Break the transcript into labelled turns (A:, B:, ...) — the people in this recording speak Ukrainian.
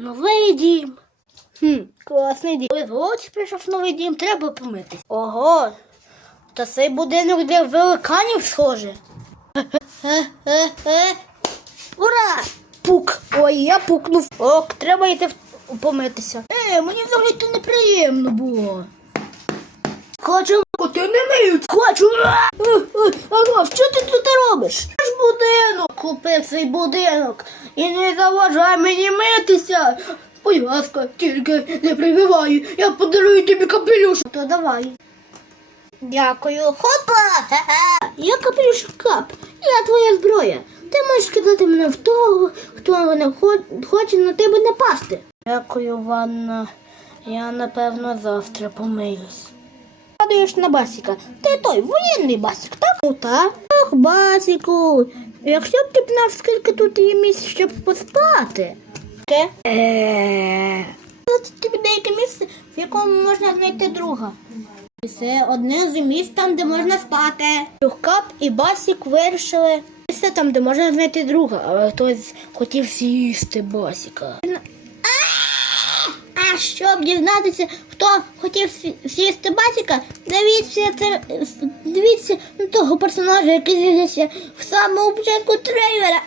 A: Новий дім. Хм, класний дім. Ой, ось прийшов новий дім, треба помитись. Ого, та цей будинок для великанів схоже. Ура! Пук! Ой, я пукнув. Ок, треба йти помитися. Е, мені взагалі то неприємно було. Хочу коти не миють. Хочу. Е, е, Алло, що ти тут робиш? Будинок. Купив цей будинок і не заважай мені митися. Будь ласка, тільки не прибивай, я подарую тобі капелюш. То давай. Дякую. Хопа! Я капелюш кап. Я твоя зброя. Ти можеш кидати мене в того, хто не хоче на тебе напасти. Дякую, Ванна. Я напевно завтра помиюсь. Радуєш на басіка. Ти той воєнний басік, так? Ну. Ох, басіку. Якщо б ти б знав, скільки тут є місць, щоб поспати. Ке? Е. Тобі деяке місце, в якому можна знайти друга. Це одне з місць там, де можна спати. Юхкап і Басік вирішили. Місце там, де можна знайти друга, але хтось хотів з'їсти Басіка. А щоб дізнатися, хто хотів з'їсти Басіка, дивіться, це, дивіться того персонажа, який з'явився в самому початку трейлера.